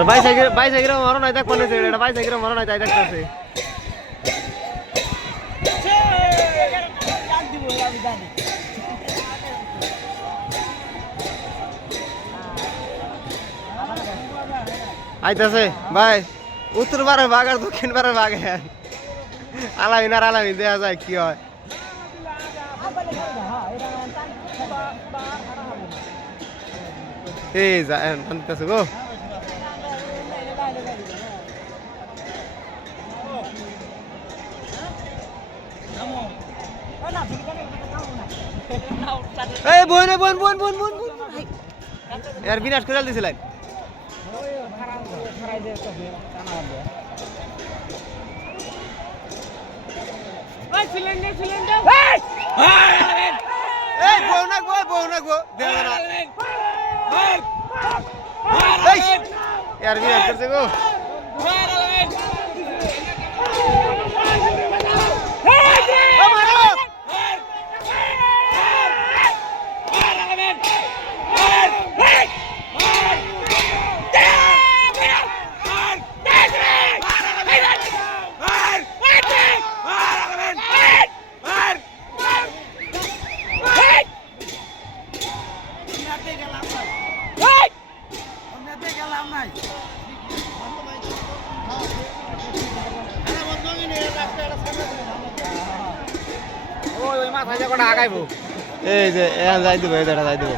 bicycle মরণ হয় দেখ মনে হচ্ছে এটা বাইসাইকেল মরণ হয় তাই দেখতেছে আইতাছে ভাই উত্তর পাড়ার বাঘ আর দক্ষিণ পাড়ার বাঘ আলামিন আর আলামিন দেখা যায় কি হয় এই যা আনতেছে গো এই বোন বোন বোন বোন বোন বোন यार বিনাশ করে দিছিলেন ওই সিলিন্ডার সিলিন্ডার এই বউ না গো দেও না এই यार বিনাশ করছে গো এই যে এখন যাই দেবো এটা যাই দেবো